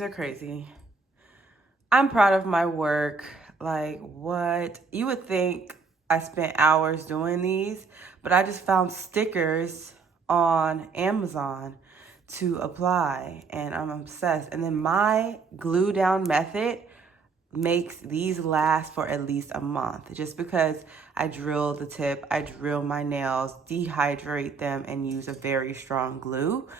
these are crazy. I'm proud of my work. Like, what? You would think I spent hours doing these, but I just found stickers on Amazon to apply, and I'm obsessed. And then my glue down method makes these last for at least a month, just because I drill the tip, I drill my nails, dehydrate them, and use a very strong glue.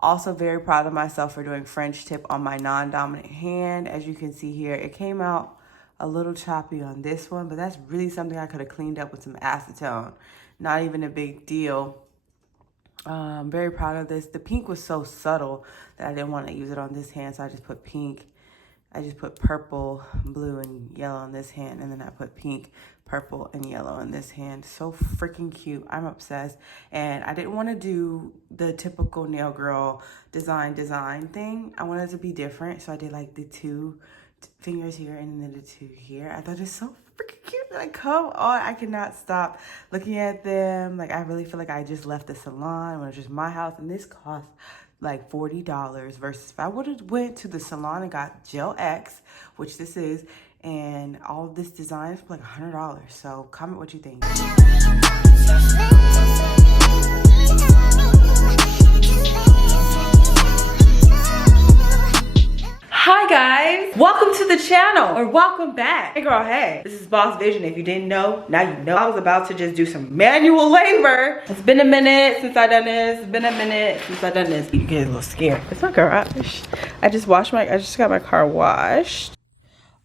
Also very proud of myself for doing French tip on my non-dominant hand. As you can see here, it came out a little choppy on this one, but that's really something I could have cleaned up with some acetone. Not even a big deal. I'm very proud of this. The pink was so subtle that I didn't want to use it on this hand, so I just put pink. I just put purple, blue, and yellow on this hand, and then I put pink, purple, and yellow on this hand. So freaking cute. I'm obsessed. And I didn't want to do the typical nail girl design thing. I wanted it to be different, so I did like the 2 fingers here and then the 2 here. I thought it's so freaking cute. Like, come on. I cannot stop looking at them. Like, I really feel like I just left the salon when it was just my house, and this cost like $40 versus if I would have went to the salon and got Gel X, which this is, and all of this design for like $100. So comment what you think. Hi guys, welcome to the channel, or welcome back. Hey girl, hey, this is Boss Vision. If you didn't know, now you know. I was about to just do some manual labor. It's been a minute since I done this. It's been a minute since I done this. You get a little scared. It's my garage. I just got my car washed.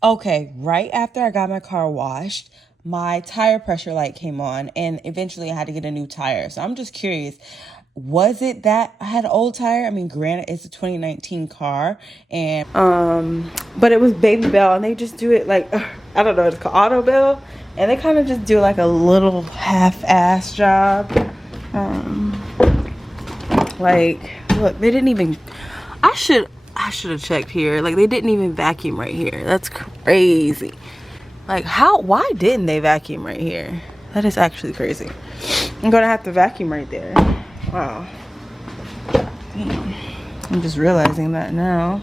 Okay, right after I got my car washed, my tire pressure light came on, and eventually I had to get a new tire. So I'm just curious, was it that I had an old tire? I mean, granted, it's a 2019 car, and but it was Baby Bell, and they just do it like, I don't know, it's called Auto Bell, and they kind of just do like a little half-ass job. Like, look, they didn't even, I should have checked here. Like, they didn't even vacuum right here. That's crazy. Like, why didn't they vacuum right here? That is actually crazy. I'm gonna have to vacuum right there. Wow. Damn. I'm just realizing that now.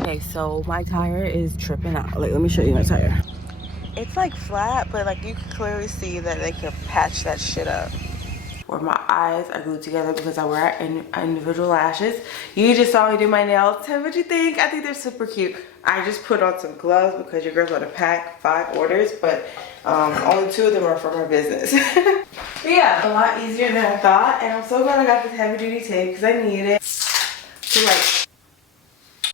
Okay, so my tire is tripping out. Like, let me show you my tire. It's like flat, but like you can clearly see that they can patch that shit up. Where my eyes are glued together because I wear individual lashes. You just saw me do my nails. Tell me what you think. I think they're super cute. I just put on some gloves because your girl's going to pack 5 orders, but only 2 of them are for my business. But yeah, a lot easier than I thought, and I'm so glad I got this heavy duty tape because I need it to like.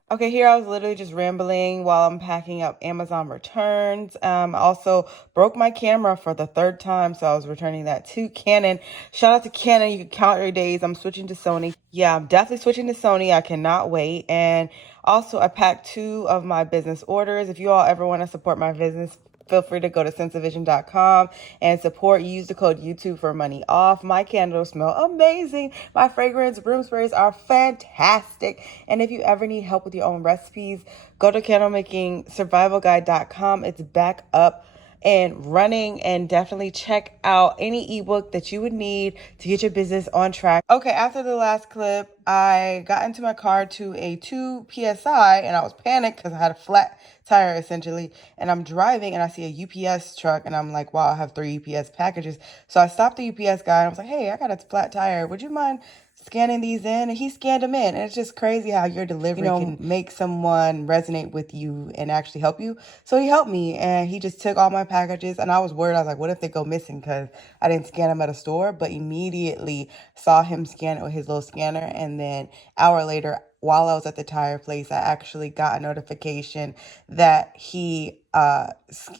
Okay, here I was literally just rambling while I'm packing up Amazon returns. I also broke my camera for the 3rd time, so I was returning that to Canon. Shout out to Canon. You can count your days. I'm switching to Sony. Yeah, I'm definitely switching to Sony. I cannot wait. And also, I packed 2 of my business orders. If you all ever want to support my business, feel free to go to sensevision.com and support. Use the code YouTube for money off. My candles smell amazing. My fragrance room sprays are fantastic. And if you ever need help with your own recipes, go to candlemakingsurvivalguide.com. It's back up and running, and definitely check out any ebook that you would need to get your business on track. Okay, after the last clip, I got into my car to a 2 PSI, and I was panicked because I had a flat tire essentially, and I'm driving and I see a UPS truck, and I'm like, wow, I have 3 UPS packages. So I stopped the UPS guy and I was like, hey, I got a flat tire, would you mind scanning these in? And he scanned them in. And it's just crazy how your delivery can make someone resonate with you and actually help you. So he helped me, and he just took all my packages, and I was worried. I was like, what if they go missing because I didn't scan them at a store? But immediately saw him scan it with his little scanner, and then hour later, while I was at the tire place, I actually got a notification that he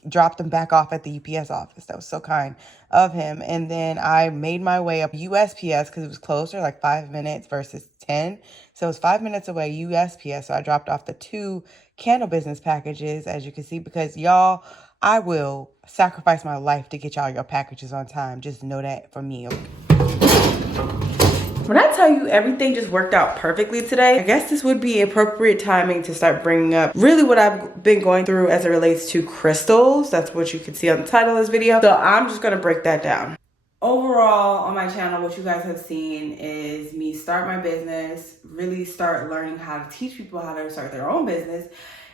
dropped them back off at the UPS office. That was so kind of him. And then I made my way up USPS because it was closer, like 5 minutes versus 10. So it was 5 minutes away, USPS. So I dropped off the 2 candle business packages, as you can see, because y'all, I will sacrifice my life to get y'all your packages on time. Just know that for me. When I tell you everything just worked out perfectly today, I guess this would be appropriate timing to start bringing up really what I've been going through as it relates to crystals. That's what you can see on the title of this video. So I'm just gonna break that down. overall on my channel, what you guys have seen is me start my business, really start learning how to teach people how to start their own business.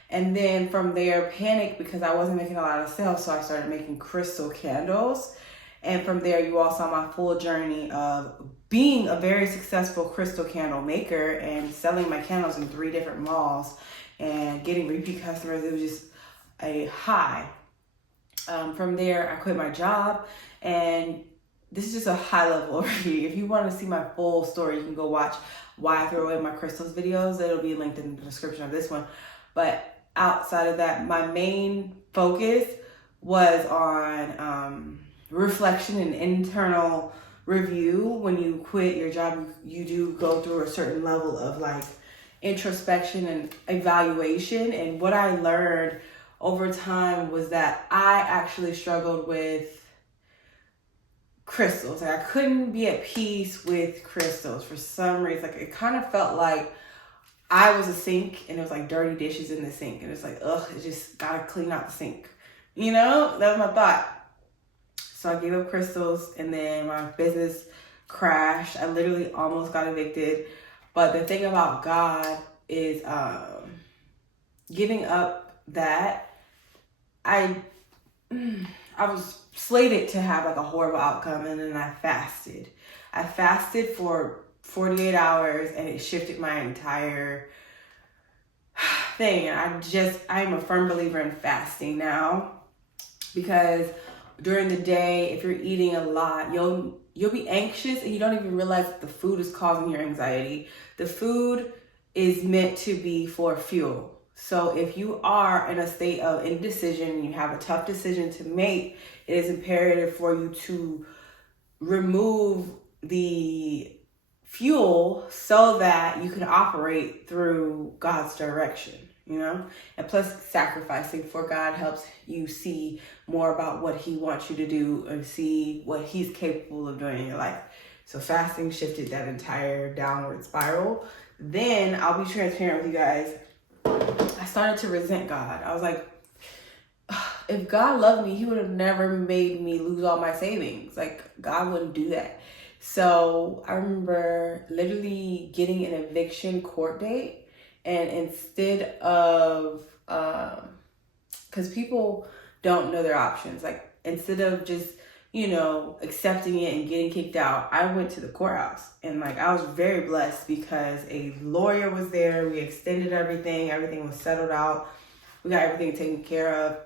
And then from there, panic because I wasn't making a lot of sales. So I started making crystal candles. And from there, you all saw my full journey of being a very successful crystal candle maker and selling my candles in 3 different malls and getting repeat customers. It was just a high. From there, I quit my job, and this is just a high level overview. If you want to see my full story, you can go watch Why I Throw Away My Crystals videos. It'll be linked in the description of this one. But outside of that, my main focus was on reflection and internal review. When you quit your job, you do go through a certain level of like introspection and evaluation. And what I learned over time was that I actually struggled with crystals. Like I couldn't be at peace with crystals for some reason. Like it kind of felt like I was a sink and it was like dirty dishes in the sink. And it's like, ugh, it just gotta clean out the sink. You know, that was my thought. So I gave up crystals and then my business crashed. I literally almost got evicted. But the thing about God is giving up that, I was slated to have like a horrible outcome, and then I fasted. I fasted for 48 hours and it shifted my entire thing. I'm a firm believer in fasting now, because during the day, if you're eating a lot, you'll be anxious and you don't even realize that the food is causing your anxiety. The food is meant to be for fuel. So if you are in a state of indecision and you have a tough decision to make, it is imperative for you to remove the fuel so that you can operate through God's direction, you know? And plus, sacrificing for God helps you see more about what He wants you to do and see what He's capable of doing in your life. So fasting shifted that entire downward spiral. Then I'll be transparent with you guys. I started to resent God. I was like, if God loved me, He would have never made me lose all my savings. Like, God wouldn't do that. So I remember literally getting an eviction court date, and instead of, because people don't know their options, like instead of just, you know, accepting it and getting kicked out, I went to the courthouse. And like, I was very blessed because a lawyer was there. We extended everything. Everything was settled out. We got everything taken care of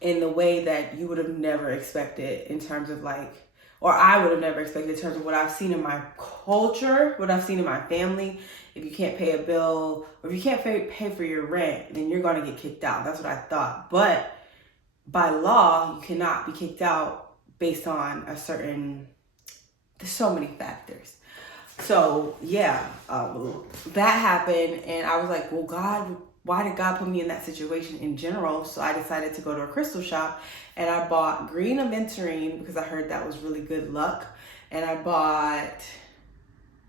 in the way that you would have never expected, in terms of like, or I would have never expected in terms of what I've seen in my culture, what I've seen in my family. If you can't pay a bill, or if you can't pay for your rent, then you're going to get kicked out. That's what I thought. But by law, you cannot be kicked out based on a certain, there's so many factors. So yeah, that happened, and I was like, well, God, why did God put me in that situation in general? So I decided to go to a crystal shop, and I bought green aventurine because I heard that was really good luck. And I bought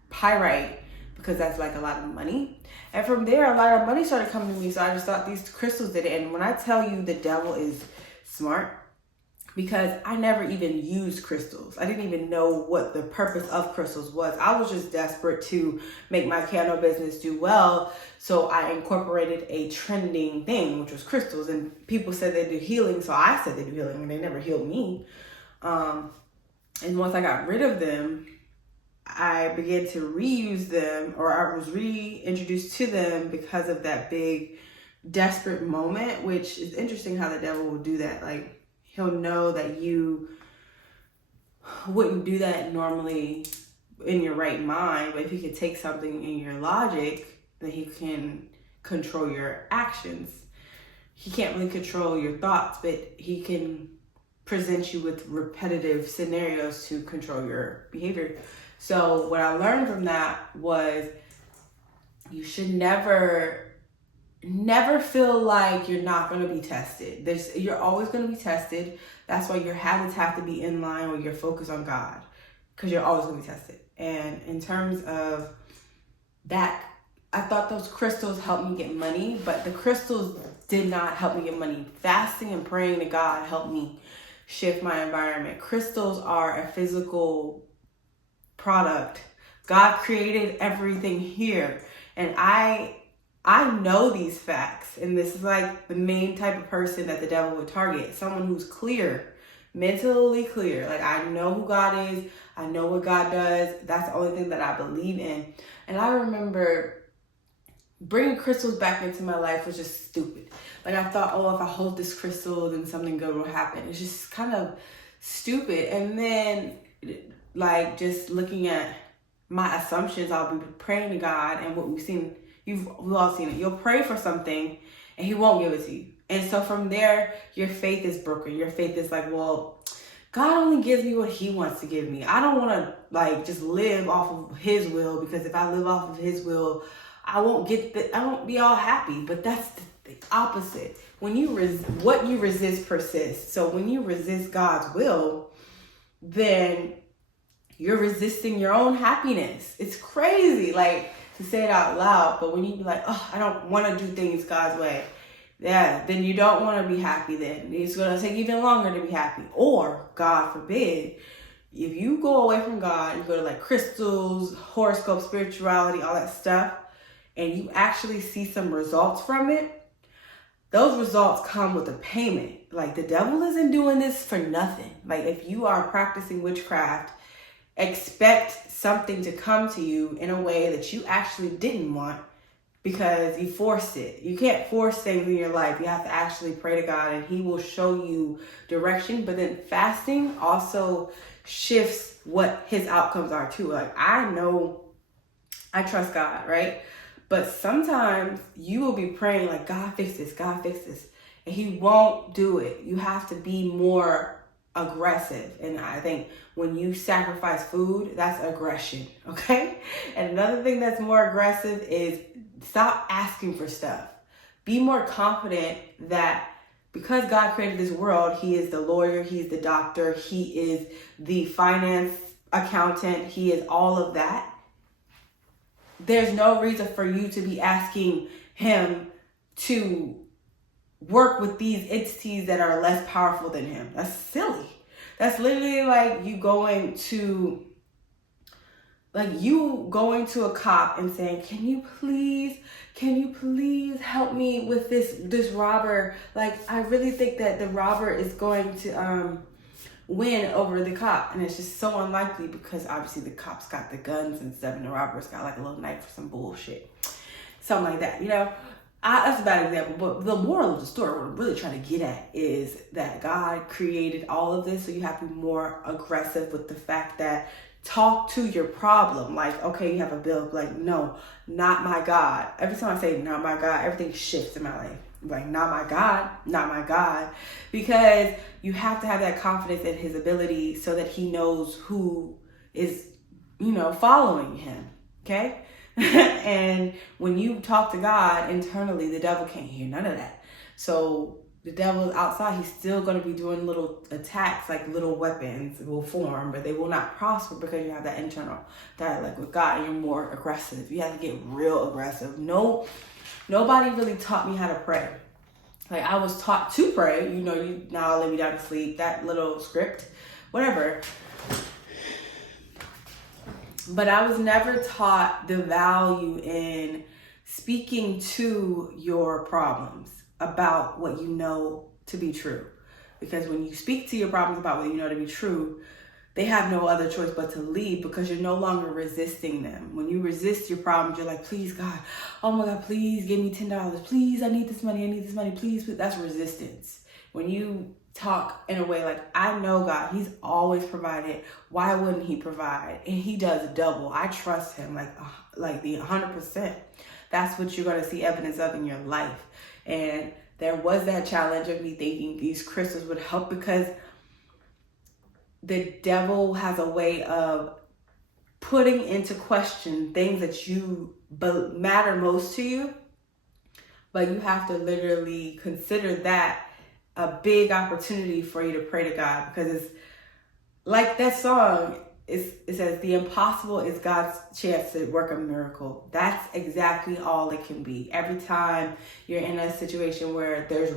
pyrite because that's like a lot of money. And from there, a lot of money started coming to me. So I just thought these crystals did it. And when I tell you the devil is smart, because I never even used crystals. I didn't even know what the purpose of crystals was. I was just desperate to make my candle business do well. So I incorporated a trending thing, which was crystals. And people said they do healing. So I said they do healing, and they never healed me. And once I got rid of them, I began to reuse them, or I was reintroduced to them because of that big desperate moment, which is interesting how the devil will do that. Like, he'll know that you wouldn't do that normally in your right mind, but if he could take something in your logic, then he can control your actions. He can't really control your thoughts, but he can present you with repetitive scenarios to control your behavior. So what I learned from that was you should never feel like you're not going to be tested. You're always going to be tested. That's why your habits have to be in line with your focus on God, because you're always going to be tested. And in terms of that, I thought those crystals helped me get money, but the crystals did not help me get money. Fasting and praying to God helped me shift my environment. Crystals are a physical product. God created everything here. And I know these facts. And this is like the main type of person that the devil would target. Someone who's clear, mentally clear. Like, I know who God is. I know what God does. That's the only thing that I believe in. And I remember bringing crystals back into my life was just stupid. Like, I thought, oh, if I hold this crystal, then something good will happen. It's just kind of stupid. And then, like, just looking at my assumptions, I'll be praying to God, and what we've all seen it. You'll pray for something, and He won't give it to you. And so from there, your faith is broken. Your faith is like, well, God only gives me what He wants to give me. I don't want to, like, just live off of His will, because if I live off of His will, I won't be all happy. But that's the opposite. When what you resist persists. So when you resist God's will, then you're resisting your own happiness. It's crazy, like, to say it out loud. But when you be like, oh, I don't want to do things God's way, yeah, then you don't want to be happy. Then it's going to take even longer to be happy. Or, God forbid, if you go away from God, you go to like crystals, horoscope, spirituality, all that stuff, and you actually see some results from it, those results come with a payment. Like, the devil isn't doing this for nothing. Like, if you are practicing witchcraft, expect something to come to you in a way that you actually didn't want, because you forced it. You can't force things in your life. You have to actually pray to God, and He will show you direction. But then fasting also shifts what His outcomes are too. Like, I know I trust God, right? But sometimes you will be praying like, God fix this, God fix this. And He won't do it. You have to be more aggressive. And I think when you sacrifice food, that's aggression, okay? And another thing that's more aggressive is stop asking for stuff. Be more confident that because God created this world, He is the lawyer, He is the doctor, He is the finance accountant, He is all of that. There's no reason for you to be asking Him to work with these entities that are less powerful than Him. That's silly. That's literally like you going to a cop and saying, can you please help me with this robber? Like, I really think that the robber is going to win over the cop. And it's just so unlikely, because obviously the cops got the guns and stuff, and the robbers got like a little knife or some bullshit. Something like that, you know? That's a bad example, but the moral of the story, what I'm really trying to get at, is that God created all of this, so you have to be more aggressive with the fact that talk to your problem. Like, okay, you have a bill, like, no, not my God. Every time I say not my God, everything shifts in my life. Like, not my God, not my God. Because you have to have that confidence in His ability, so that He knows who is, following Him, okay? And when you talk to God internally, the devil can't hear none of that. So the devil outside, he's still going to be doing little attacks, like little weapons will form, but they will not prosper, because you have that internal dialogue with God, and you're more aggressive. You have to get real aggressive. Nobody really taught me how to pray. Like, I was taught to pray, now I'll lay me down to sleep, that little script, whatever. But I was never taught the value in speaking to your problems about what you know to be true. Because when you speak to your problems about what you know to be true, they have no other choice but to leave, because you're no longer resisting them. When you resist your problems, you're like, please, God, oh my God, please give me $10. Please, I need this money, please. That's resistance. When you talk in a way like, I know God, He's always provided. Why wouldn't He provide? And He does double. I trust Him like the 100%. That's what you're going to see evidence of in your life. And there was that challenge of me thinking these crystals would help, because the devil has a way of putting into question things that matter most to you. But you have to literally consider that a big opportunity for you to pray to God, because it's like that song, it says the impossible is God's chance to work a miracle. That's exactly all it can be. Every time you're in a situation where there's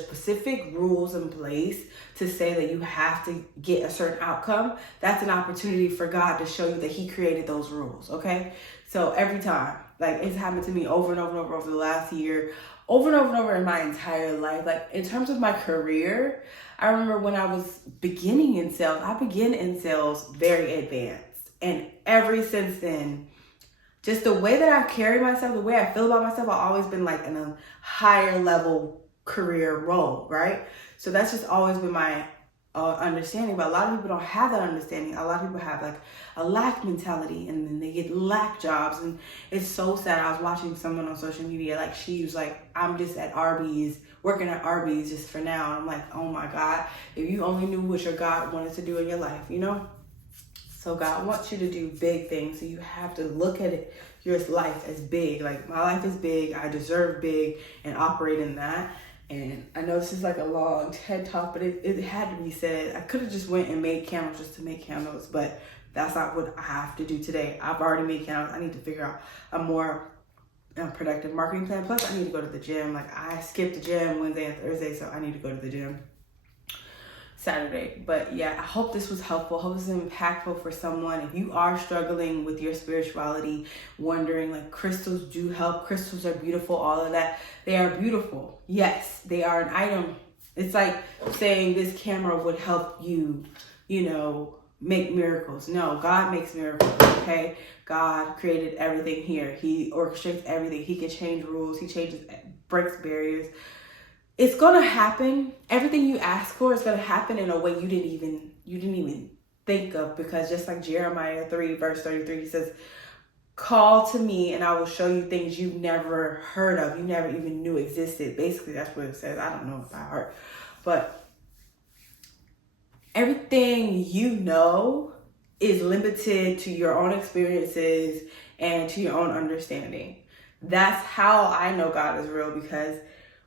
specific rules in place to say that you have to get a certain outcome, that's an opportunity for God to show you that he created those rules, okay? So every time, like it's happened to me over and over and over the last year, over and over and over in my entire life. Like in terms of my career, I remember when I was beginning in sales, I began in sales very advanced. And ever since then, just the way that I carry myself, the way I feel about myself, I've always been like in a higher level career role, right? So that's just always been my understanding. But a lot of people don't have that understanding. A lot of people have like a lack mentality, and then they get lack jobs. And it's so sad. I was watching someone on social media, like she was like, I'm just at Arby's, working at Arby's just for now. And I'm like, oh my God, if you only knew what your God wanted to do in your life, you know? So God wants you to do big things. So you have to look at it, your life as big. Like my life is big. I deserve big and operate in that. And I know this is like a long TED talk, but it had to be said. I could have just went and made candles just to make candles, but that's not what I have to do today. I've already made candles. I need to figure out a more productive marketing plan. Plus, I need to go to the gym. Like I skipped the gym Wednesday and Thursday, so I need to go to the gym Saturday. But yeah, I hope this was helpful. I hope this is impactful for someone. If you are struggling with your spirituality, wondering like crystals do help, crystals are beautiful, all of that. They are beautiful. Yes, they are an item. It's like saying this camera would help you, you know, make miracles. No, God makes miracles, okay? God created everything here. He orchestrates everything. He can change rules. He breaks barriers. It's gonna happen. Everything you ask for is gonna happen in a way you didn't even think of, because just like Jeremiah 3 verse 33, he says, call to me and I will show you things you've never heard of, you never even knew existed. Basically, that's what it says. I don't know it by heart. But everything you know is limited to your own experiences and to your own understanding. That's how I know God is real, because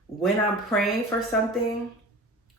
when I'm praying for something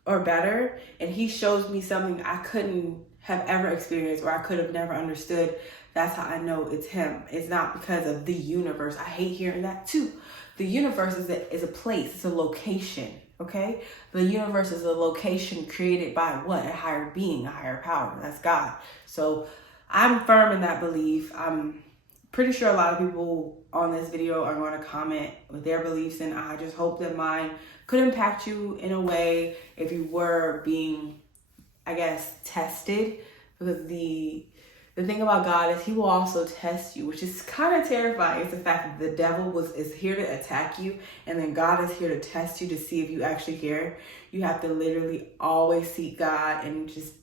or better and he shows me something I couldn't have ever experienced or I could have never understood, that's how I know it's him. It's not because of the universe. I hate hearing that too. The universe is a place, it's a location, okay? The universe is a location created by what? A higher being, a higher power. That's God. So I'm firm in that belief. I'm pretty sure a lot of people on this video are going to comment with their beliefs, and I just hope that mine could impact you in a way if you were being, I guess, tested. Because the thing about God is he will also test you, which is kind of terrifying. It's the fact that the devil is here to attack you, and then God is here to test you to see if you actually care. You have to literally always seek God and just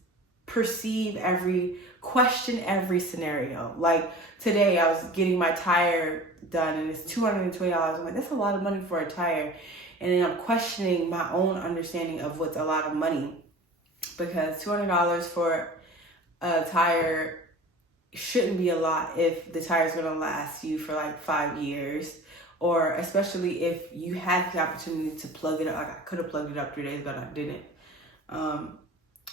question every scenario. Like today I was getting my tire done and it's $220. I'm like, that's a lot of money for a tire. And then I'm questioning my own understanding of what's a lot of money, because $200 for a tire shouldn't be a lot if the tire is going to last you for like 5 years, or especially if you had the opportunity to plug it up. Like I could have plugged it up 3 days ago, but I didn't.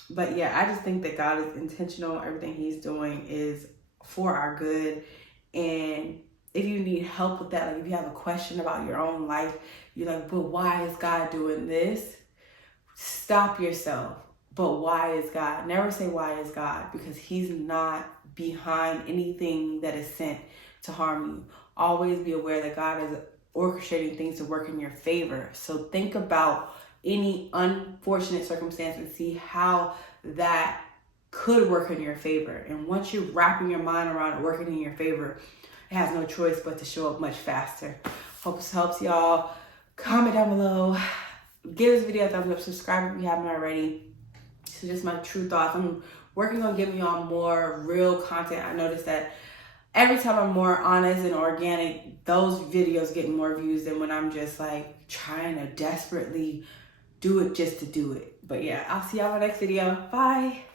But yeah, I just think that God is intentional. Everything he's doing is for our good. And if you need help with that, like if you have a question about your own life, you're like, but why is God doing this? Stop yourself. But why is God? Never say why is God, because he's not behind anything that is sent to harm you. Always be aware that God is orchestrating things to work in your favor. So think about any unfortunate circumstance and see how that could work in your favor. And once you're wrapping your mind around it working in your favor, it has no choice but to show up much faster. Hope this helps y'all. Comment down below. Give this video a thumbs up. Subscribe if you haven't already. This is just my true thoughts. I'm working on giving y'all more real content. I noticed that every time I'm more honest and organic, those videos get more views than when I'm just like trying to desperately do it just to do it. But yeah, I'll see y'all in my next video. Bye.